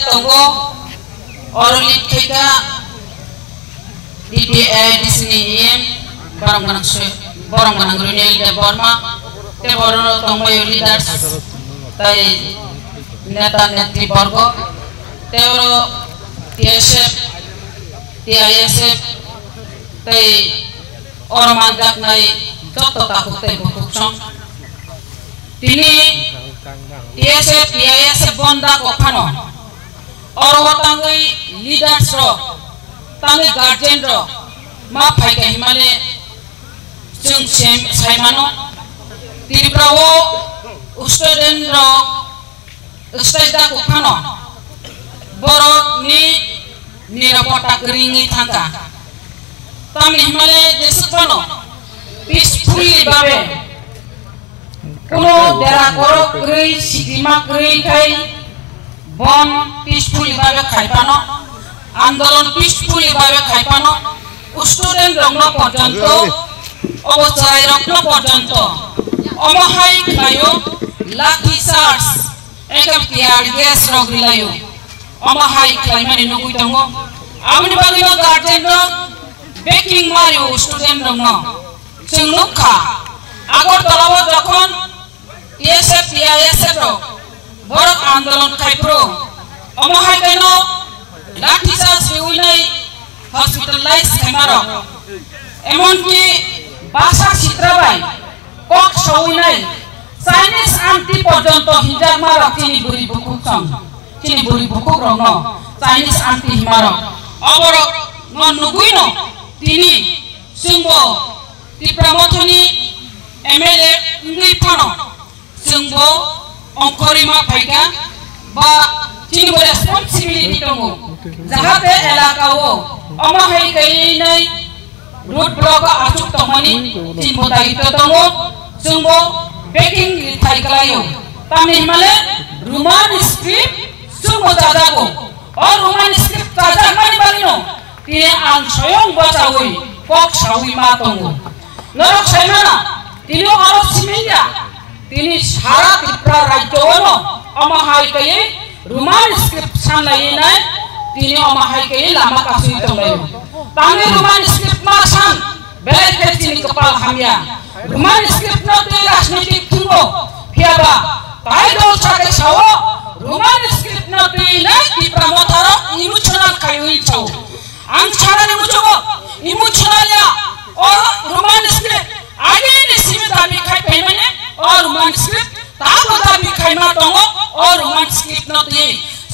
Tunggu orang kita di sini barang Grunel de Burma te boro tunggu leaders tai neta netri borgo te oro TSF TISF tai orang manjak nai joto takut te bukuksong tini TSF TISF bonda kokhano orang tangai leaders ro tangai guardian ro ma phai ka himale chung saimano Triprawo student ro stage da kokhano boro ni nirapota keringi thangka tami himale jesutano peacefully babe kuno dera koro krei sigima krei kai bon peacefully babe khaipano আন্দোলন peacefully ভাবে খাইপানো student রংন পর্যন্ত অবস্থায় রংন পর্যন্ত অমহাই খায়ো লাঠি charge একম tear gas রগিলায়ো অমহাই খাইমানি নগুই দङ আমনি বাগিনো guardian রং baking Mario student রংন जों नुखा আগরতলাও যখন টিএসএফ টিআইএসএফ র বড় আন্দোলন খাইপ্রো অমহাই কেনো लाठी चार्ज विउनाय हॉस्पिटलाइज खाइमारो एमनकि बासा चित्राबाय कक सौनाय चाइनिज आंटी पर्यंत हिजाब मारो चिनि बुरी बुकुक रंग चाइनिज आंटी हिमारो अबर नुगुइनो तिनि जोंबो त्रिपुरामथनि एमएलए इंगै फानो जोंबो अंकरिमा फाइगा बा चिनि रेस्पॉन्सिबिलिटी दङ जाहाते एलाकाओ अमहाय कयिनै रूट ब्लॉक आचुक तमनि चिनबो दायित्व दङ जोंबो बेकिंग थाइकलायो तामनि हिमाले रोमान स्क्रिप्ट जोंबो जाजागो और रोमान स्क्रिप्ट जाजागमानि बालिनो तिनि आं स्वयं बचावै कक सावि मा दङ नरक साइमाना तिनि आरो सिमिया तिनि सारा त्रिपुरा राज्योनो अमहाय कयि रोमान स्क्रिप्ट सानलायनाय तिनि अमहाय कयि लामा कासुइ दंलायो तांनि रोमान स्क्रिप्ट मा सान बेलेग केचिनि कपाल हामिया रोमान स्क्रिप्ट न ते राजनीतिक थुंगो फियाबा ताइ दल साके सावो रोमान स्क्रिप्ट न ते नै त्रिपुरा मथारो इमोशनल खायुइ छौ आं सारानि मुचो इमोशनलया और रोमान स्क्रिप्ट आगे नि सिमे दाबि खाइ पैमाने और रोमान स्क्रिप्ट ताबो दाबि खाइमा दङ और रोमान स्क्रिप्ट न ते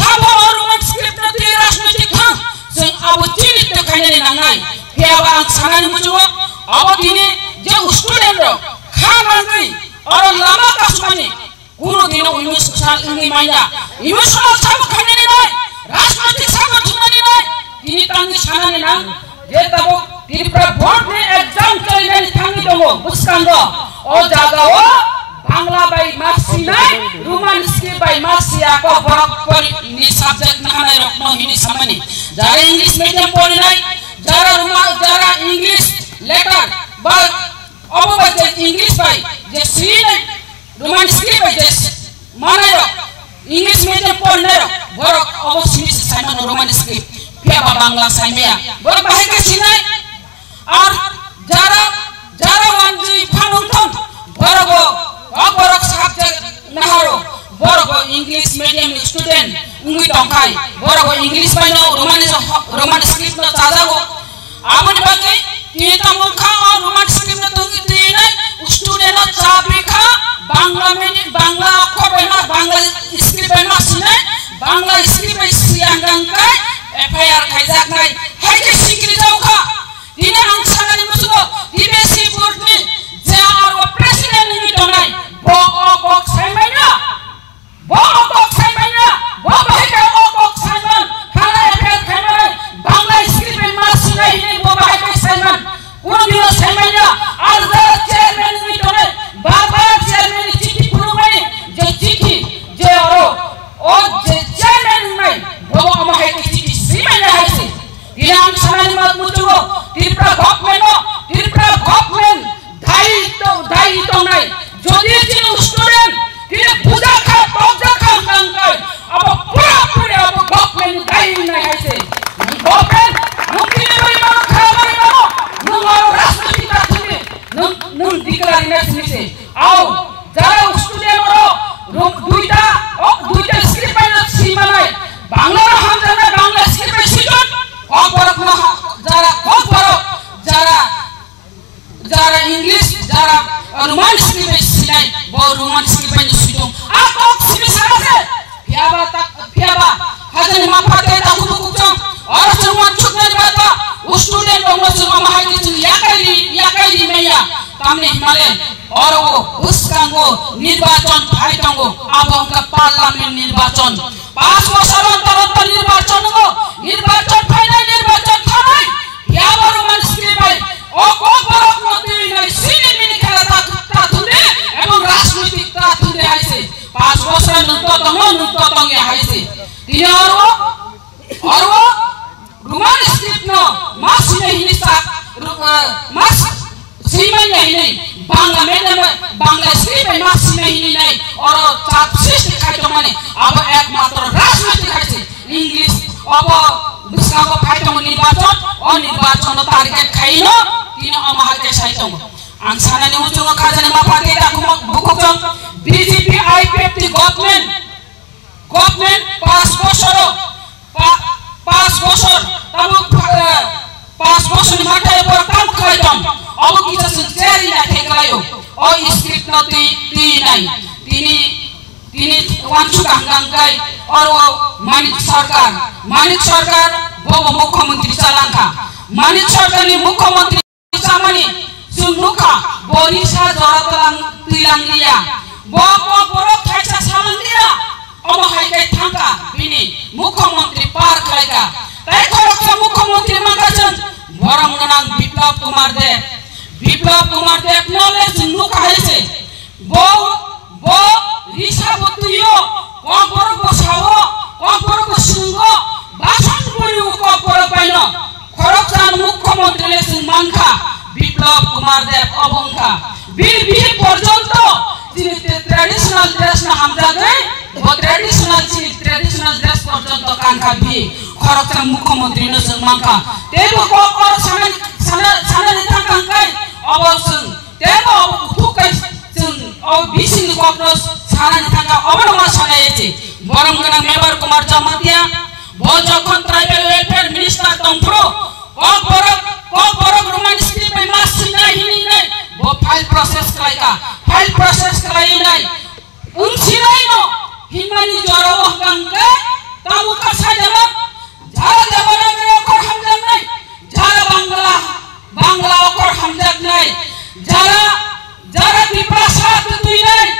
साबो और रोमान स्क्रिप्ट न ते राजनीतिक थां जों आबो तिनि ते खाइनानै नांनाय फियाबा आं सानानि मुचो अब दिने जे स्टुडेन्ट रो खामांगै और लामा कासमानि कुनो दिनो इमोशनल इंगै माइना इमोशनल साबो खाइनानै नाय राजनीतिक साबो थुनानै नाय तिनि तांनि सानानै नां जे ताबो त्रिपुरा बोर्ड नि एग्जाम चलिनानै थांनि दङ बुसकांगो ओ जागाओ बांग्ला बाय मासिनाय रोमान स्क्रिप्ट बाय मासिया को बरकपर नि सब्जेक्ट नानाय रखनो हिनि सामानि जारा इंग्लिश मीडियम पढिनाय जारा इंग्लिश लेटर बा अबो इंग्लिश बाय जे सिनाय रोमान स्क्रिप्ट बाय जे मानाय इंग्लिश मीडियम पढिनाय बरक अबो सिनि साइमान रोमान स्क्रिप्ट फियाबा बांग्ला साइमेया बर बाहे के सिनाय और जारा वानजि फानुथन बरगो बरक सब्जेक्ट नाहारो बरगो इंग्लिश मीडियम स्टूडेंट उंगै दंखाय बरगो इंग्लिश बायनो रोमान स्क्रिप्ट न चाजागो आमनि बागै तिनि तमखा और रोमान स्क्रिप्ट न तंगि तिनै स्टूडेंट न चाबिखा बांग्ला अक्षर बायना बांग्ला स्क्रिप्ट बायना सिनै बांग्ला स्क्रिप्ट बाय सियांगांखाय एफआईआर खायजागनाय हायके सिक्रि जावखा दिनै आं सानानि मुसुगो डिबिएसि बोर्डनि जे आरो प्रेसिडेन्ट नि दंनाय बो अकक साइमाइना बो बाहेके अकक साइमान खाना एफआईआर खायनाय बांग्ला स्क्रिप्ट मा सिनाय नि बो बाहेके साइमान कुनो दिनो साइमाइना आरो चेयरमैन नि दंनाय बार चेयरमैन नि चिठी फुरुमाय जे चिठी जे आरो ओ जे khajani mapate ta kubukung ora sungman chuknen bata student dong sung amahai chung yakai meya tamne himale और वो उसका वो निर्वाचन भाई तंगो अब उनका पार्लियामेंट निर्वाचन 5 वर्षर अंतर निर्वाचन भाई नहीं निर्वाचन था नहीं या बार मनस्क्रिप्ट भाई ओ को बरक नदी नहीं सीने मिनी खेला था तुने एवं राजनीतिक था तुने ऐसे 5 वर्षर नुतो तंगे ऐसे तीन और वो रुमान स्क्रिप्ट नो मास नहीं निस्ता मास सीमा नहीं बांग्ला स्क्रिप्ट में मास नहीं और चाप शिष्ट दिखाई तो माने अब एकमात्र राजनीति दिखाई से इंग्लिश अब उसका को फाइट में निर्वाचन तारीख खाई नो तीन अमाहल के साइट में आंसाना ने उच्चों का खाजने मापाते ताकु बुकुचों बीजेपी आईपीएफ ती गवर्नमेंट पास बोशर तब 5 वर्ष माटे पर काम खाइतम अब किसा सिंचेरी ना ठेकायो और स्क्रिप्ट न ती नहीं तिनी वांचु कांगांगाई और वो मानिक सरकार वो मुख्यमंत्री चलांका मानिक सरकार ने मुख्यमंत्री सामानी सुनुका बोरिसा जोरातलांग तिलांगिया वो बोरो थाइसा सामंदिया अब हाइके थांका बिनी मुख्यमंत्री पार खाइका ताई खरकसा मुख्यमंत्री मंगाचन बरम गनांग विप्लव कुमार देव नॉलेज नु काहे से वो रिसा बतुयो कोपर बसाओ कोपर बसुंगो भाषण करियो कोपर पाइनो खरकसान मुख्यमंत्री ले सुमानखा विप्लव कुमार देव अबंका बीर पर्यंत যিনি ट्रेडिशनल ड्रेस ना हमजा गए वो ट्रेडिशनल ड्रेस पर्यंत कांखा भी खरकसान मुख्यमंत्री न सुमानखा तेबो कोपर साना नेता कांखाय अबसुन तेबो उठुकै सुन ओ बिसिन कोकनस साना नेता अबनमा सनायेছে बरम गना मेबर कुमार जमातिया वो जखन ट्राइबल वेलफेयर मिनिस्टर तंफ्रो कोपर रोमान स्क्रिप्ट में मास नहीं वो फाइल प्रोसेस कराई नहीं उनसी नहीं नो हिमानी जरो गंगे तामु का साजमा झाला जमाना में ओकर हमजक नहीं झाला बांग्ला ओकर हमजक नहीं झाला विप्रासा तुई नहीं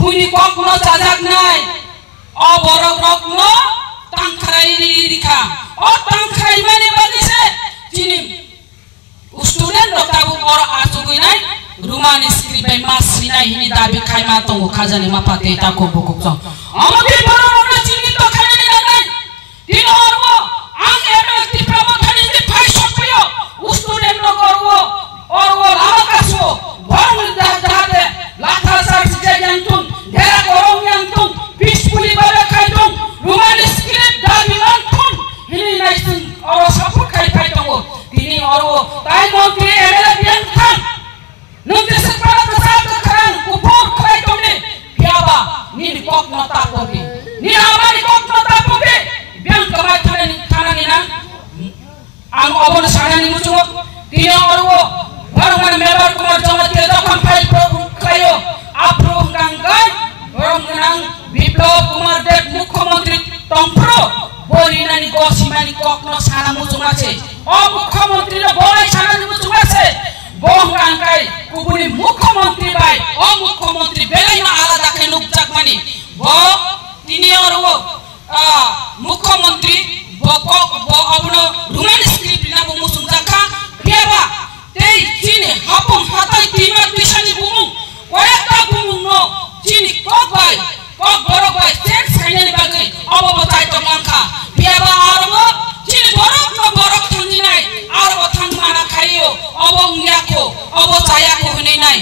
बुनी कोकनो जाजक नहीं अबरक रकनो तांखराई रिखा और तांखराई माने बगी से चिनी स्टूडेंट रकाबु और आसुगु नहीं रुमान स्क्रिप्ट में मास नहीं हिनी दाबी खाइ मा तो खाजाने मा पाते ता को बुकुक छ अमबि बरोबर चिनी तो खाइ नहीं तीन और वो आंग एमएलटी प्रमोथनी जे फाइ सकियो स्टूडेंट नो करवो और वो लामकासो भरम जाते लाथा सार्स जे यांतुन ढेरा गरम यांतुन पीसफुली बारे खाइतुन रुमान स्क्रिप्ट दाबी यांतुन हिनी नाइसुन और सफु खाइ तो तिनी और वो ताई मंत्री एमएलए बियान Khan notice para kesat kerang kupur kai tone biaba ni kok nota pobi ni amari kok nota pobi biang kamai thana ni na ang obon sana ni mucho tiyo orwo baruman mebar kumar jamati dokon file kayo approve gangai barum ganang Biplab Kumar Deb মুখ্যমন্ত্রী তংপ্র বরিনানি গসিমানি cock ন sana mucho আছে ও মুখ্যমন্ত্রী বই sana ni mucho আছে बोहंगांगाई कुबुनी मुख्यमंत्री bye ओ मुख्यमंत्री बेलायना आलादा के नुकचाक मानी वो तिनी और वो मुख्यमंत्री वो अपनो रुमान स्क्रिप्ट ना वो मुसुंजाका बेबा तेई चीनी हापुम हाताई तीमा दिशानी बुमु कोयता बुमु नो चीनी कोक बरो बाय सेट साइनेनी बागै अब बताय तो मांखा बेबा और वो चीनी बरक थांगी नाय और वो थांग माना खाइयो अबंगियाको अबचायाको हुने नाय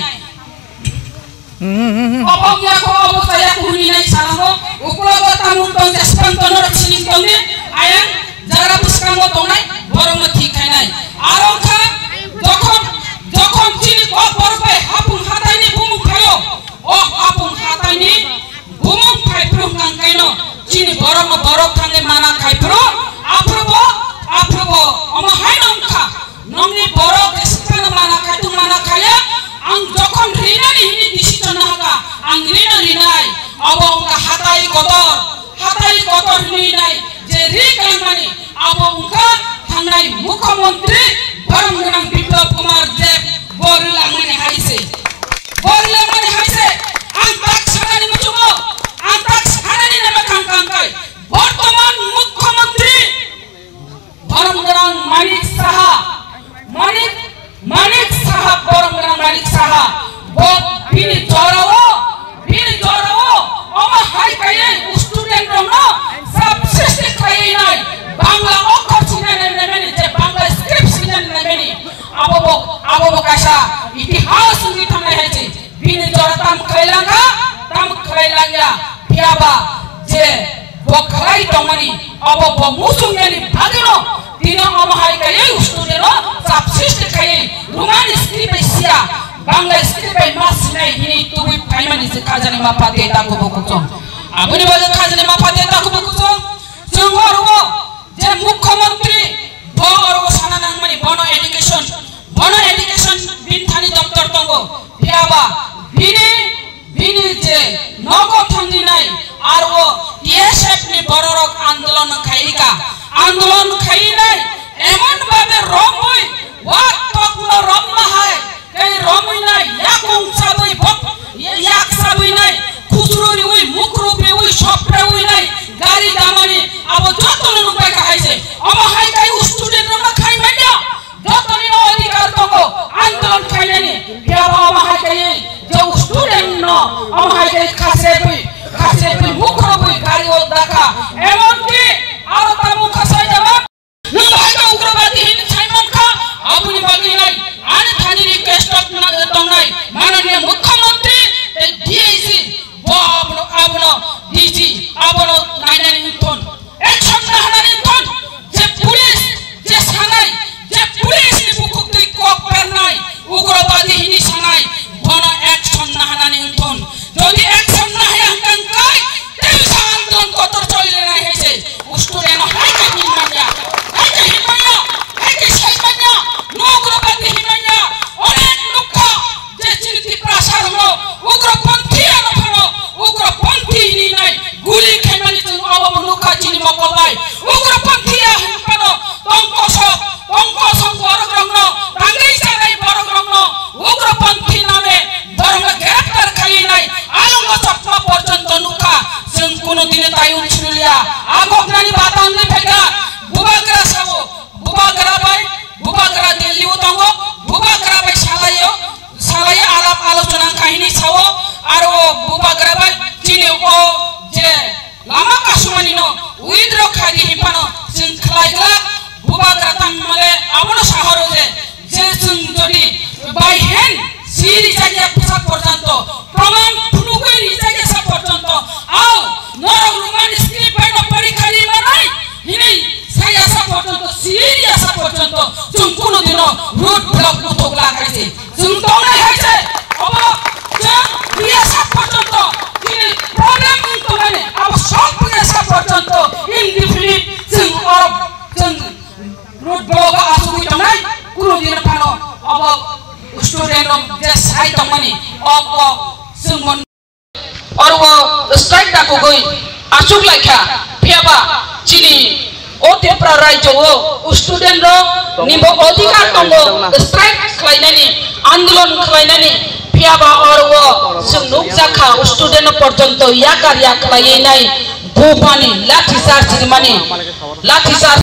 अबंगियाको अबचायाको हुने नाय सानो उपलब्धता मुन्टन जस्पन्तन रक्षिनिङ तमे आयन जारा पुस्कामो तनाय बरम ठीक है नाय आरोखा जखन चिनी को बरबाय हापुन हाताइनि बुमुं खायो ओ हापुन हाताइनि बुमुं खाइफ्रो कांकाइनो चिनी बरम बरक थांगे माना खाइफ्रो आफ्रोबो अमा हाइनंखा नंगनि बरक mana kaya ang jokon rina ni hini decision naga ang rina rinai abo ang hatai kotor hini nai je Manik Saha Borong Manik Saha Bob Bini Jorao Oma hai kaye student romno subsystem kaye nai Bangla okkor sinan nemeni je Bangla script sinan nemeni abo kasha itihas ungi thamne heche Bini Jorao tam khailanga biaba je bokrai tongani abo musungeni bhagino dino oma hai kaye student ro subsystem kaye rumani script sia Bangla script by mas nai hini tubi paimani se kajani ma pate ta ko bokong abuni baje kajani ma pate ta ko bokong jongorwo je mukhyamantri bogorwo sananang mani bono education binthani daftar tongo biaba bini je nogo thangni nai arwo TSF ni bororok आंदोलन खाई nai emon babe romoi wat tokno romma hai kai romoi nai yakung sabui bok yak sabui nai khusrori oi mukrupe oi shopre oi nai gari damani abo jotoni rupai ka haise abo hai kai student na khai manya jotoni no adhikar tongo आंदोलन khainani biaba abo hai kai je student no abo hai kai khase pui mukrupe gari o daka emon ki aro tamu khasai jaba nubaika ugrabadi hin chaimon ka abuni bagi nai ani thani request tongnai माननीय मुख्यमंत्री DIC abno DG abno nainani ton action na hanani ton je police je sanai je police ni bukuk tui kok pernai ugrabadi hini sanai bono action na hanani ton jodi action na hai angkan kai tebi sandon kotor choile na hese student hai ka himanya hai ka saimanya no ugrabadi himanya onek nukha je chirti prasar ho ugropanthi ni nai guli khaimani chung abo nukha chini mokolai ugropanthi hipano tongko borogrongno tangai sarai borogrongno ugropanthi name borong graftar khai nai alongo chapma porjonto nukha chung kono dine tayun chulia agoknani batanle phega bubagra sabo bubagra delhi utongo bubagra bai salai alap alochona kahini sawo aro bubagra bai chini o je lama kasumani no uidro khadi hipano sing khlaigla bubagra tamale abono shahoro je sing jodi by hand siri jage pusak porjanto proman phunugoi rijage sa porjanto au norog ruman script by no parikhari manai hini saya sa porjanto siri asa porjanto chung kuno dino road block utok lagaise chung tona haise obo je priya sa porjanto hini problem unto mane abo solve priya sa porjanto indefinite chung road block asugui tonai kuno dino pano obo student je sai tongmani obo chung और वो strike डाको गई आशुक लाइका पियाबा चीनी ओ तेप्रा राज्य वो student रो निबो अधिकार तंगो स्ट्राइक खलाइनानी आंदोलन खलाइनानी पियाबा और वो सुनुक जाखा स्टूडेंट पर्यंत या कार्य खलाइनाई भूपानी लाठीचार्ज